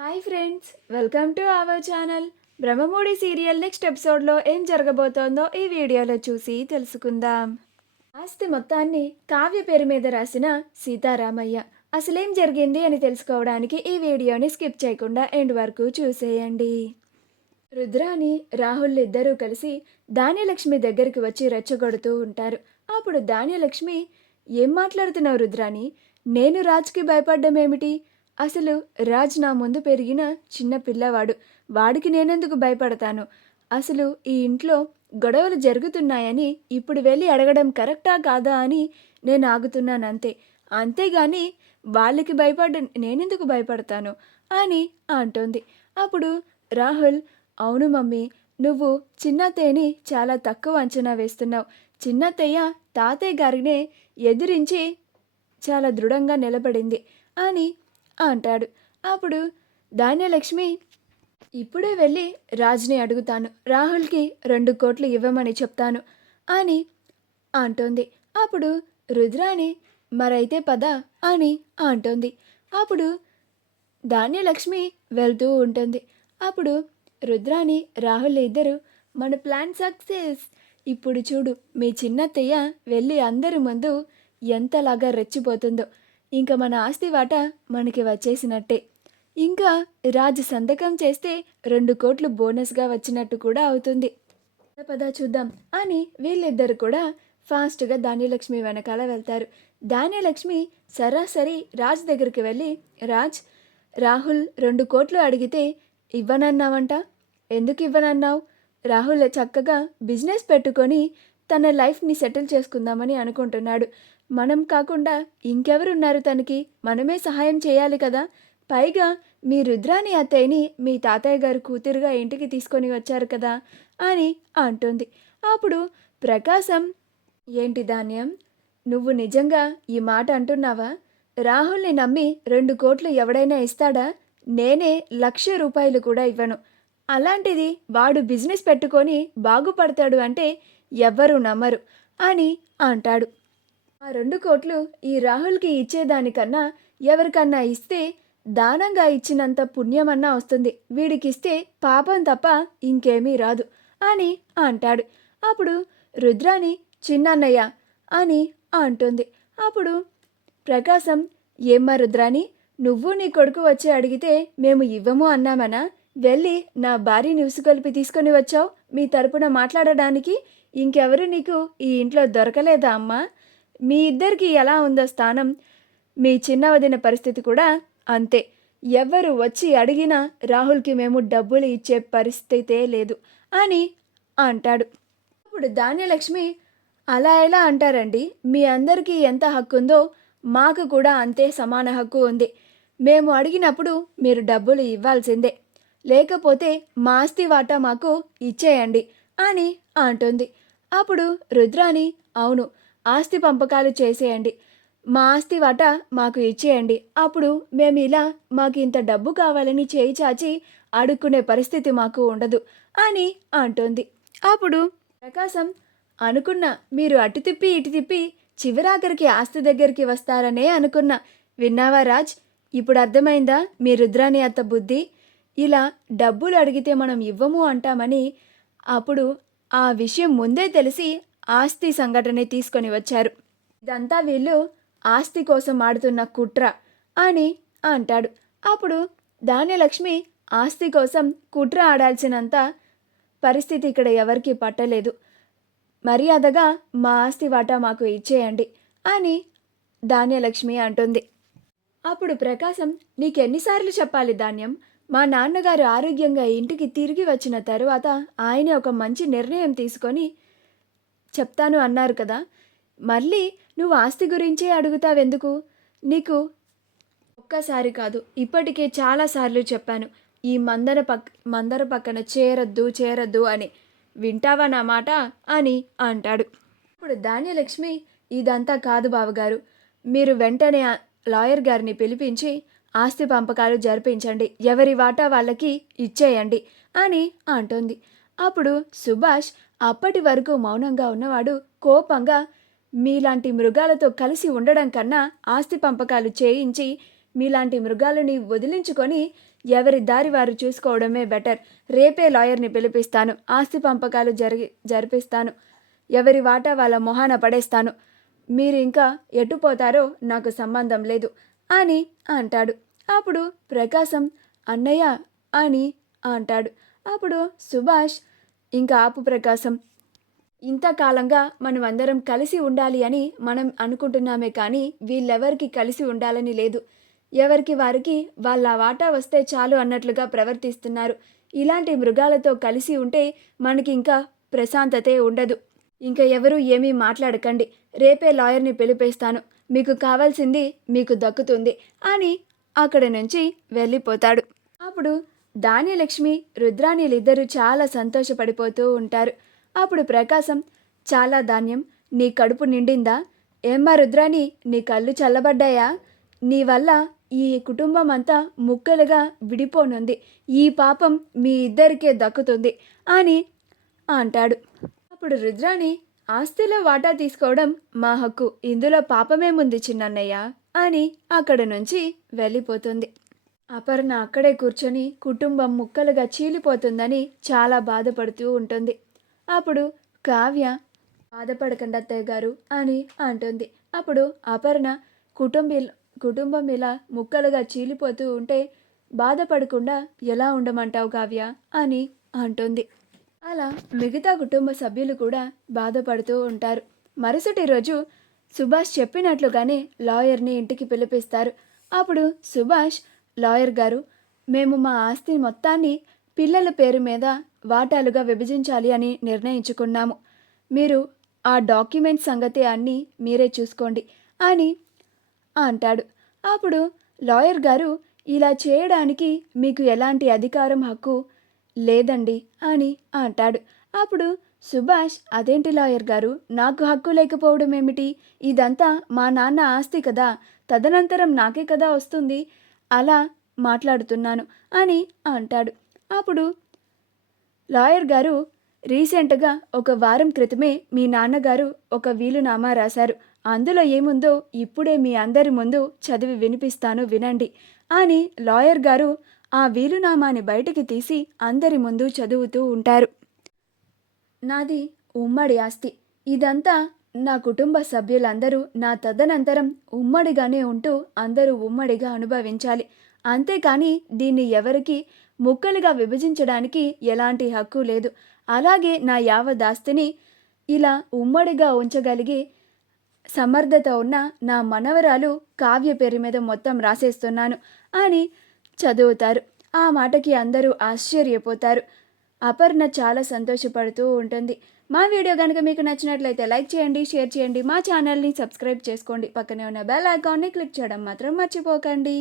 Hi friends, welcome to our channel. Brahmamudi serial next ఎపిసోడ్లో ఏం జరగబోతోందో ఈ వీడియోలో చూసి తెలుసుకుందాం. ఆస్తి మొత్తాన్ని కావ్య పేరు మీద రాసిన సీతారామయ్య అసలేం జరిగింది అని తెలుసుకోవడానికి ఈ వీడియోని స్కిప్ చేయకుండా ఎండ్ వరకు చూసేయండి. రుద్రాని రాహుల్ ఇద్దరూ కలిసి ధాన్యలక్ష్మి దగ్గరికి వచ్చి రెచ్చగొడుతూ ఉంటారు. అప్పుడు ధాన్యలక్ష్మి, ఏం మాట్లాడుతున్నావు రుద్రాని? నేను రాజ్కి భయపడ్డం ఏమిటి? అసలు రాజ్ నా ముందు పెరిగిన చిన్న పిల్లవాడు. వాడికి నేనెందుకు భయపడతాను? అసలు ఈ ఇంట్లో గొడవలు జరుగుతున్నాయని ఇప్పుడు వెళ్ళి అడగడం కరెక్టా కాదా అని నేను ఆగుతున్నానంతే. అంతేగాని వాళ్ళకి నేనెందుకు భయపడతాను అని అంటోంది. అప్పుడు రాహుల్, అవును మమ్మీ, నువ్వు చిన్నత్తయ్యని చాలా తక్కువ అంచనా వేస్తున్నావు. చిన్నత్తయ్య తాతయ్య గారినే ఎదిరించి చాలా దృఢంగా నిలబడింది అని అంటాడు. అప్పుడు ధాన్యలక్ష్మి, ఇప్పుడే వెళ్ళి రాజ్ని అడుగుతాను, రాహుల్కి 2 కోట్లు ఇవ్వమని చెప్తాను అని అంటోంది. అప్పుడు రుద్రాని, మరైతే పద అని అంటోంది. అప్పుడు ధాన్యలక్ష్మి వెళ్తూ ఉంటుంది. అప్పుడు రుద్రాని రాహుల్ ఇద్దరు, మన ప్లాన్ సక్సెస్. ఇప్పుడు చూడు, మీ చిన్నత్తయ్య వెళ్ళి అందరి ముందు ఎంతలాగా రెచ్చిపోతుందో. ఇంకా మన ఆస్తి వాటా మనకి వచ్చేసినట్టే. ఇంకా రాజు సంతకం చేస్తే 2 కోట్లు బోనస్గా వచ్చినట్టు కూడా అవుతుంది. పద చూద్దాం అని వీళ్ళిద్దరు కూడా ఫాస్ట్గా ధాన్యలక్ష్మి వెనకాల వెళ్తారు. ధాన్యలక్ష్మి సరాసరి రాజ్ దగ్గరికి వెళ్ళి, రాజ్, రాహుల్ 2 కోట్లు అడిగితే ఇవ్వనన్నావంట, ఎందుకు ఇవ్వనన్నావు? రాహుల్ చక్కగా బిజినెస్ పెట్టుకొని తన లైఫ్ని సెటిల్ చేసుకుందామని అనుకుంటున్నాడు. మనం కాకుండా ఇంకెవరున్నారు తనకి? మనమే సహాయం చేయాలి కదా. పైగా మీ రుద్రాని అత్తయ్యని మీ తాతయ్య గారు కూతురుగా ఇంటికి తీసుకొని వచ్చారు కదా అని అంటుంది. అప్పుడు ప్రకాశం, ఏంటి ధాన్యం, నువ్వు నిజంగా ఈ మాట అంటున్నావా? రాహుల్ని నమ్మి 2 కోట్లు ఎవడైనా ఇస్తాడా? నేనే 1,00,000 రూపాయలు కూడా ఇవ్వను. అలాంటిది వాడు బిజినెస్ పెట్టుకొని బాగుపడతాడు అంటే ఎవ్వరూ నమ్మరు అని అంటాడు. ఆ 2 కోట్లు ఈ రాహుల్కి ఇచ్చేదానికన్నా ఎవరికన్నా ఇస్తే దానంగా ఇచ్చినంత పుణ్యమన్నా వస్తుంది. వీడికిస్తే పాపం తప్ప ఇంకేమీ రాదు అని అంటాడు. అప్పుడు రుద్రాని, చిన్నన్నయ్య అని అంటుంది. అప్పుడు ప్రకాశం, ఏమ్మా రుద్రాని, నువ్వు నీ కొడుకు వచ్చి అడిగితే మేము ఇవ్వము అన్నామనా? వెళ్ళి నా భార్యని ఉసుకొలిపి తీసుకొని వచ్చావు మీ తరపున మాట్లాడడానికి. ఇంకెవరు నీకు ఈ ఇంట్లో దొరకలేదా అమ్మా? మీ ఇద్దరికి ఎలా ఉందో స్థానం, మీ చిన్న వదిన పరిస్థితి కూడా అంతే. ఎవ్వరు వచ్చి అడిగినా రాహుల్కి మేము డబ్బులు ఇచ్చే పరిస్థితే లేదు అని అంటాడు. అప్పుడు ధాన్యలక్ష్మి, అలా ఎలా అంటారండి? మీ అందరికీ ఎంత హక్కు ఉందో మాకు కూడా అంతే సమాన హక్కు ఉంది. మేము అడిగినప్పుడు మీరు డబ్బులు ఇవ్వాల్సిందే, లేకపోతే మా ఆస్తి వాటా మాకు ఇచ్చేయండి అని అంటుంది. అప్పుడు రుద్రాని, అవును, ఆస్తి పంపకాలు చేసేయండి, మా ఆస్తి వాటా మాకు ఇచ్చేయండి. అప్పుడు మేము ఇలా మాకు ఇంత డబ్బు కావాలని చేయి చాచి అడుక్కునే పరిస్థితి మాకు ఉండదు అని అంటుంది. అప్పుడు ప్రకాశం, అనుకున్నా మీరు అటు తిప్పి ఇటు తిప్పి చివరాఖరికి ఆస్తి దగ్గరికి వస్తారనే అనుకున్నా. విన్నావా రాజ్, ఇప్పుడు అర్థమైందా మీ రుద్రాని అత్త బుద్ధి? ఇలా డబ్బులు అడిగితే మనం ఇవ్వము అంటామని. అప్పుడు ఆ విషయం ముందే తెలిసి ఆస్తి సంఘటనే తీసుకొని వచ్చారు. ఇదంతా వీళ్ళు ఆస్తి కోసం ఆడుతున్న కుట్ర అని అంటాడు. అప్పుడు ధాన్యలక్ష్మి, ఆస్తి కోసం కుట్ర ఆడాల్సినంత పరిస్థితి ఇక్కడ ఎవరికీ పట్టలేదు. మర్యాదగా మా ఆస్తి వాటా మాకు ఇచ్చేయండి అని ధాన్యలక్ష్మి అంటుంది. అప్పుడు ప్రకాశం, నీకెన్నిసార్లు చెప్పాలి ధాన్యం? మా నాన్నగారు ఆరోగ్యంగా ఇంటికి తిరిగి వచ్చిన తరువాత ఆయనే ఒక మంచి నిర్ణయం తీసుకొని చెప్తాను అన్నారు కదా. మళ్ళీ నువ్వు ఆస్తి గురించే అడుగుతావెందుకు? నీకు ఒక్కసారి కాదు, ఇప్పటికే చాలాసార్లు చెప్పాను, ఈ మందర పక్కన చేరద్దు అని. వింటావా నా మాట అని అంటాడు. ఇప్పుడు ధాన్యలక్ష్మి, ఇదంతా కాదు బావగారు, మీరు వెంటనే లాయర్ గారిని పిలిపించి ఆస్తి పంపకాలు జరిపించండి, ఎవరి వాటా వాళ్ళకి ఇచ్చేయండి అని అంటుంది. అప్పుడు సుభాష్, అప్పటి వరకు మౌనంగా ఉన్నవాడు కోపంగా, మీలాంటి మృగాలతో కలిసి ఉండడం కన్నా ఆస్తి పంపకాలు చేయించి మీలాంటి మృగాలని వదిలించుకొని ఎవరి దారి వారు చూసుకోవడమే బెటర్. రేపే లాయర్ని పిలిపిస్తాను. ఆస్తి పంపకాలు జరిపిస్తాను. ఎవరి వాటా వాళ్ళ మొహాన పడేస్తాను. మీరు ఇంకా ఎటు పోతారో నాకు సంబంధం లేదు అని అంటాడు. అప్పుడు ప్రకాశం అన్నయ్య అని అంటాడు. అప్పుడు సుభాష్, ఇంకా ఆపు ప్రకాశం, ఇంతకాలంగా మనం అందరం కలిసి ఉండాలి అని మనం అనుకుంటున్నామే కానీ వీళ్ళెవరికి కలిసి ఉండాలని లేదు. ఎవరికి వారికి వాళ్ళ వాటా వస్తే చాలు అన్నట్లుగా ప్రవర్తిస్తున్నారు. ఇలాంటి మృగాలతో కలిసి ఉంటే మనకి ఇంకా ప్రశాంతతే ఉండదు. ఇంకా ఎవరూ ఏమీ మాట్లాడకండి. రేపే లాయర్ని పిలిపేస్తాను. మీకు కావాల్సింది మీకు దక్కుతుంది అని అక్కడి నుంచి వెళ్ళిపోతాడు. అప్పుడు ధాన్యలక్ష్మి, రుద్రాణిలిద్దరూ చాలా సంతోషపడిపోతూ ఉంటారు. అప్పుడు ప్రకాశం, చాలా ధాన్యం, నీ కడుపు నిండిందా? ఏమ్మా రుద్రాణి, నీ కళ్ళు చల్లబడ్డాయా? నీ వల్ల ఈ కుటుంబం అంతా ముక్కలుగా విడిపోనుంది. ఈ పాపం మీ ఇద్దరికే దక్కుతుంది అని అంటాడు. అప్పుడు రుద్రాణి, ఆస్తిలో వాటా తీసుకోవడం మా హక్కు, ఇందులో పాపమేముంది చిన్నన్నయ్య అని అక్కడి నుంచి వెళ్ళిపోతుంది. అపర్ణ అక్కడే కూర్చొని కుటుంబం ముక్కలుగా చీలిపోతుందని చాలా బాధపడుతూ ఉంటుంది. అప్పుడు కావ్య, బాధపడకండి అత్తయ్య గారు అని అంటుంది. అప్పుడు అపర్ణ, కుటుంబం ఇలా ముక్కలుగా చీలిపోతూ ఉంటే బాధపడకుండా ఎలా ఉండమంటావు కావ్య అని అంటుంది. అలా మిగతా కుటుంబ సభ్యులు కూడా బాధపడుతూ ఉంటారు. మరుసటి రోజు సుభాష్ చెప్పినట్లుగానే లాయర్ని ఇంటికి పిలిపిస్తారు. అప్పుడు సుభాష్, లాయర్ గారు, మేము మా ఆస్తి మొత్తాన్ని పిల్లల పేరు మీద వాటాలుగా విభజించాలి అని నిర్ణయించుకున్నాము. మీరు ఆ డాక్యుమెంట్ సంగతి అన్నీ మీరే చూసుకోండి అని అంటాడు. అప్పుడు లాయర్ గారు, ఇలా చేయడానికి మీకు ఎలాంటి అధికారం, హక్కు లేదండి అని అంటాడు. అప్పుడు సుభాష్, అదేంటి లాయర్ గారు, నాకు హక్కు లేకపోవడం ఏమిటి? ఇదంతా మా నాన్న ఆస్తి కదా, తదనంతరం నాకే కదా వస్తుంది, అలా మాట్లాడుతున్నాను అని అంటాడు. అప్పుడు లాయర్ గారు, రీసెంట్గా ఒక వారం క్రితమే మీ నాన్నగారు ఒక వీలునామా రాశారు. అందులో ఏముందో ఇప్పుడే మీ అందరి ముందు చదివి వినిపిస్తాను, వినండి అని లాయర్ గారు ఆ వీలునామాని బయటికి తీసి అందరి ముందు చదువుతూ ఉంటారు. నాది ఉమ్మడి ఆస్తి. ఇదంతా నా కుటుంబ సభ్యులందరూ నా తదనంతరం ఉమ్మడిగానే ఉంటూ అందరూ ఉమ్మడిగా అనుభవించాలి. అంతేకాని దీన్ని ఎవరికి ముక్కలుగా విభజించడానికి ఎలాంటి హక్కు లేదు. అలాగే నా యావదాస్తిని ఇలా ఉమ్మడిగా ఉంచగలిగే సమర్థత ఉన్న నా మనవరాలు కావ్య పేరు మీద మొత్తం రాసేస్తున్నాను అని చదువుతారు. ఆ మాటకి అందరూ ఆశ్చర్యపోతారు. అపర్ణ చాలా సంతోషపడుతూ ఉంటుంది. మా వీడియో కనుక మీకు నచ్చినట్లయితే లైక్ చేయండి, షేర్ చేయండి, మా ఛానల్ని సబ్స్క్రైబ్ చేసుకోండి. పక్కనే ఉన్న బెల్ ఐకాన్ని క్లిక్ చేయడం మాత్రం మర్చిపోకండి.